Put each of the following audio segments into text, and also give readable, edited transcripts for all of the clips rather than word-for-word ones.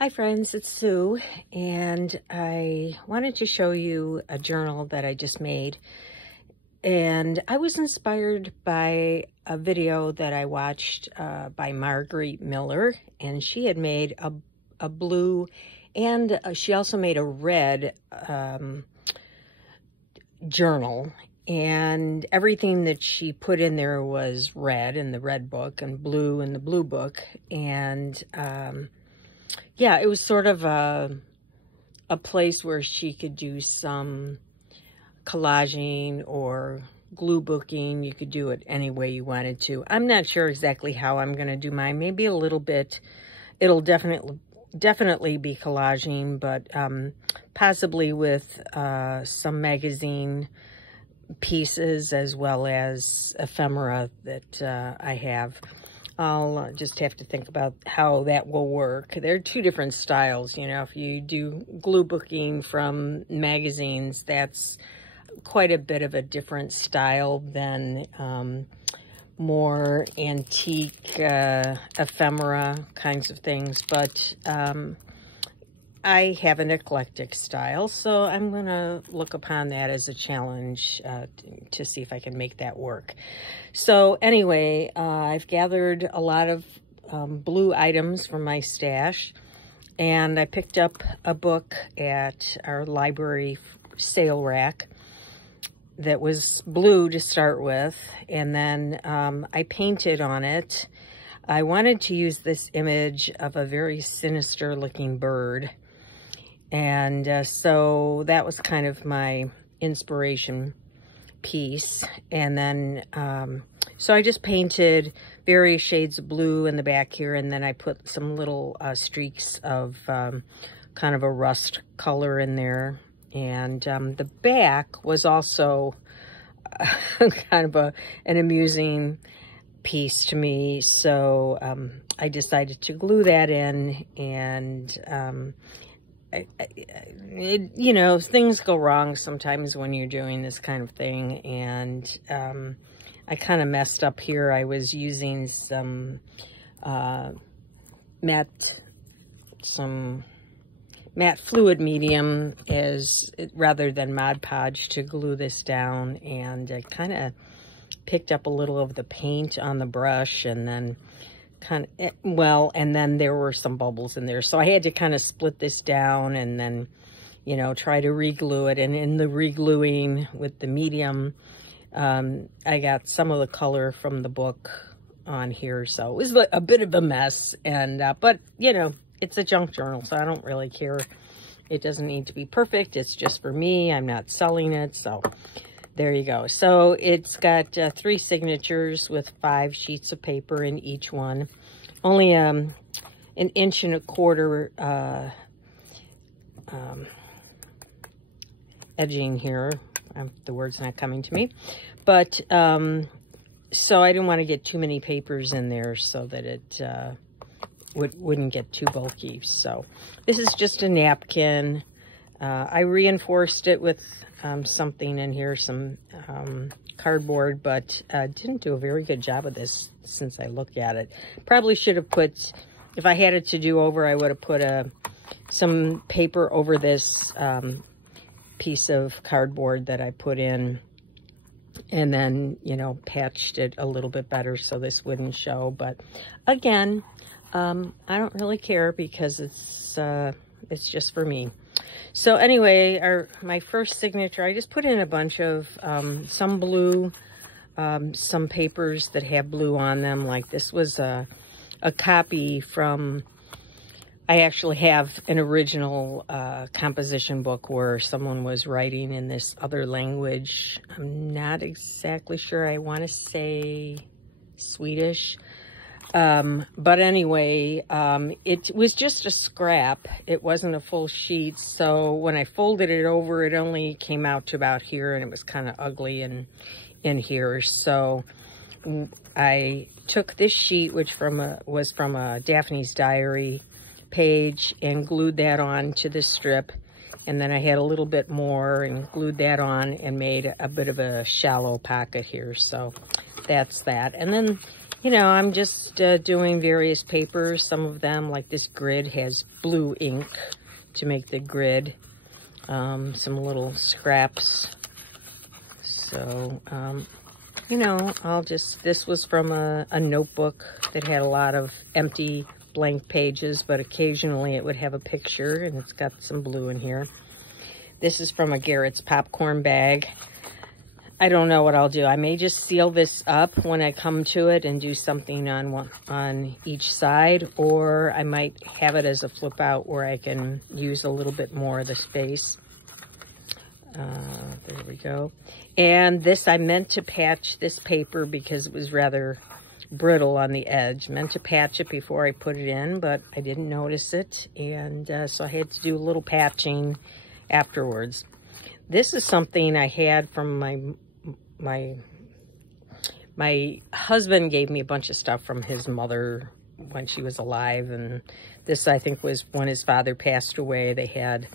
Hi friends, it's Sue, and I wanted to show you a journal that I just made. And I was inspired by a video that I watched by Marguerite Miller, and she had made a blue, and she also made a red journal. And everything that she put in there was red in the red book and blue in the blue book. And yeah, it was sort of a place where she could do some collaging or glue booking. You could do it any way you wanted to. I'm not sure exactly how I'm going to do mine. Maybe a little bit. It'll definitely be collaging, but possibly with some magazine pieces as well as ephemera that I have. I'll just have to think about how that will work. There are two different styles, you know. If you do glue booking from magazines, that's quite a bit of a different style than more antique ephemera kinds of things. But I have an eclectic style, so I'm going to look upon that as a challenge to see if I can make that work. So anyway, I've gathered a lot of blue items from my stash, and I picked up a book at our library sale rack that was blue to start with, and then I painted on it. I wanted to use this image of a very sinister looking bird. And so that was kind of my inspiration piece. And then, so I just painted various shades of blue in the back here. And then I put some little streaks of kind of a rust color in there. And the back was also kind of an amusing piece to me. So I decided to glue that in, and you know, things go wrong sometimes when you're doing this kind of thing, and I kind of messed up here. I was using some matte fluid medium rather than Mod Podge to glue this down, and I kind of picked up a little of the paint on the brush, and then and then there were some bubbles in there. So I had to kind of split this down and then, you know, try to re-glue it. And in the re-gluing with the medium, I got some of the color from the book on here. So it was a bit of a mess. And, but, you know, it's a junk journal, so I don't really care. It doesn't need to be perfect. It's just for me. I'm not selling it. So there you go. So it's got 3 signatures with 5 sheets of paper in each one. Only 1 1/4 inch edging here. The word's not coming to me. But so I didn't want to get too many papers in there so that it wouldn't get too bulky. So this is just a napkin. I reinforced it with something in here, some cardboard, but didn't do a very good job of this since I looked at it. Probably should have put, if I had it to do over, I would have put some paper over this piece of cardboard that I put in, and then, you know, patched it a little bit better so this wouldn't show. But again, I don't really care because it's just for me. So anyway, my first signature, I just put in a bunch of some blue, some papers that have blue on them. Like this was a copy from, I actually have an original composition book where someone was writing in this other language. I'm not exactly sure. I want to say Swedish. But anyway, it was just a scrap. It wasn't a full sheet. So when I folded it over, it only came out to about here, and it was kind of ugly in here. So I took this sheet, which was from a Daphne's Diary page, and glued that on to this strip. And then I had a little bit more and glued that on and made a bit of a shallow pocket here. So that's that. And then you know, I'm just doing various papers. Some of them, like this grid, has blue ink to make the grid. Some little scraps. So, you know, this was from a notebook that had a lot of empty blank pages, but occasionally it would have a picture, and it's got some blue in here. This is from a Garrett's popcorn bag. I don't know what I'll do. I may just seal this up when I come to it and do something on each side, or I might have it as a flip out where I can use a little bit more of the space. There we go. And this, I meant to patch this paper because it was rather brittle on the edge. Meant to patch it before I put it in, but I didn't notice it, and so I had to do a little patching afterwards. This is something I had from my husband gave me a bunch of stuff from his mother when she was alive, and this, I think, was when his father passed away. They had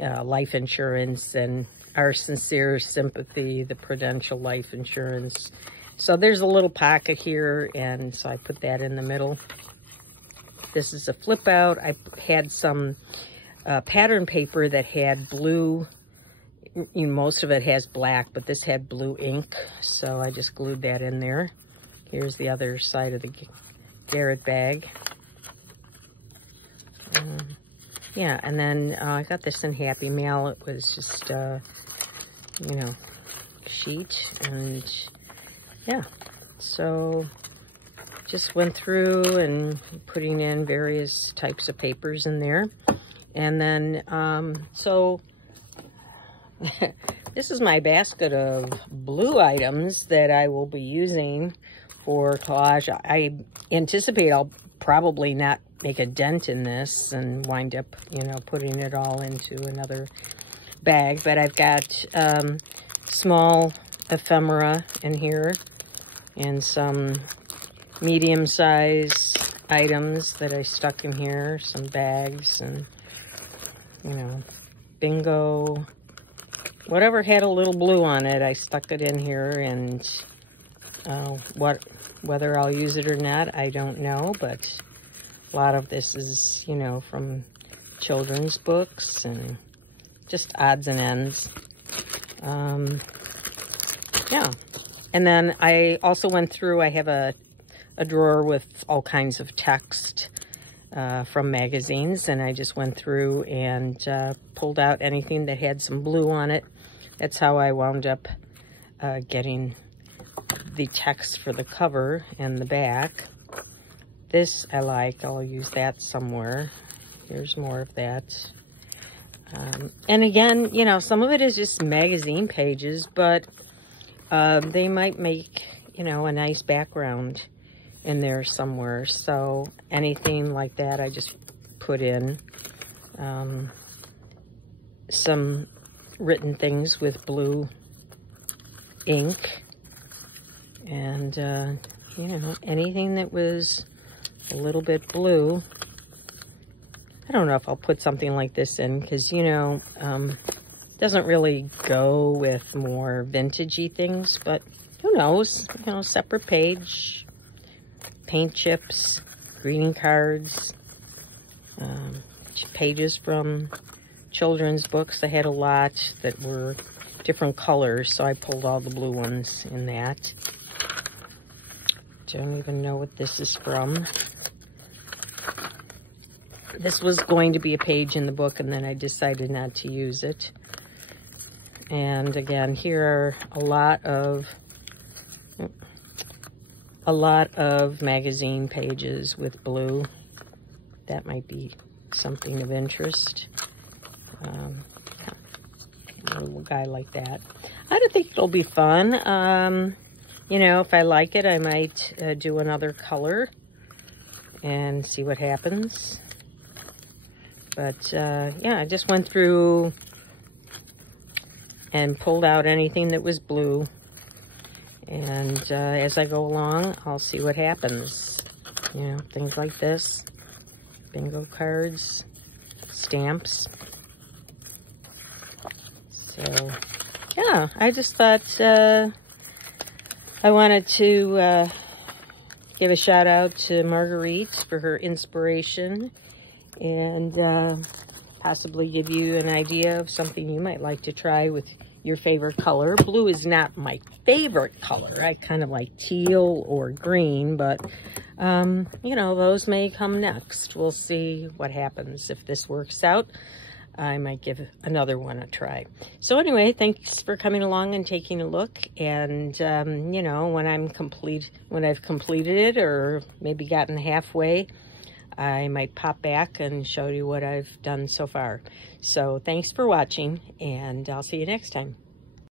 life insurance, and our sincere sympathy, the Prudential life insurance. So there's a little pocket here, and so I put that in the middle. This is a flip out. I had some pattern paper that had blue. You know, most of it has black, but this had blue ink, so I just glued that in there. Here's the other side of the Garrett bag. Yeah, and then I got this in Happy Mail. It was just, you know, sheet, and yeah, so just went through and putting in various types of papers in there. And then, so this is my basket of blue items that I will be using for collage. I anticipate I'll probably not make a dent in this and wind up, you know, putting it all into another bag. But I've got small ephemera in here and some medium-size items that I stuck in here, some bags, and, you know, bingo. Whatever had a little blue on it, I stuck it in here, and whether I'll use it or not, I don't know, but a lot of this is, you know, from children's books and just odds and ends. Yeah. And then I also went through, I have a drawer with all kinds of text from magazines, and I just went through and pulled out anything that had some blue on it. That's how I wound up getting the text for the cover and the back. This I like. I'll use that somewhere. Here's more of that. And again, you know, some of it is just magazine pages, but they might make, you know, a nice background in there somewhere. So anything like that, I just put in some written things with blue ink, and you know, anything that was a little bit blue. I don't know if I'll put something like this in, because, you know, doesn't really go with more vintagey things, but who knows, you know, separate page, paint chips, greeting cards, pages from children's books. I had a lot that were different colors, so I pulled all the blue ones in that. Don't even know what this is from. This was going to be a page in the book, and then I decided not to use it. And again, here are a lot of magazine pages with blue. That might be something of interest. A little guy like that. I don't think it'll be fun. You know, if I like it, I might do another color and see what happens. But yeah, I just went through and pulled out anything that was blue. And as I go along, I'll see what happens. You know, things like this. Bingo cards, stamps. So, yeah, I just thought I wanted to give a shout out to Marguerite for her inspiration, and possibly give you an idea of something you might like to try with your favorite color. Blue is not my favorite color. I kind of like teal or green, but you know, those may come next. We'll see what happens. If this works out, I might give another one a try. So anyway, thanks for coming along and taking a look. And you know, when I've completed it, or maybe gotten halfway, I might pop back and show you what I've done so far. So thanks for watching, and I'll see you next time.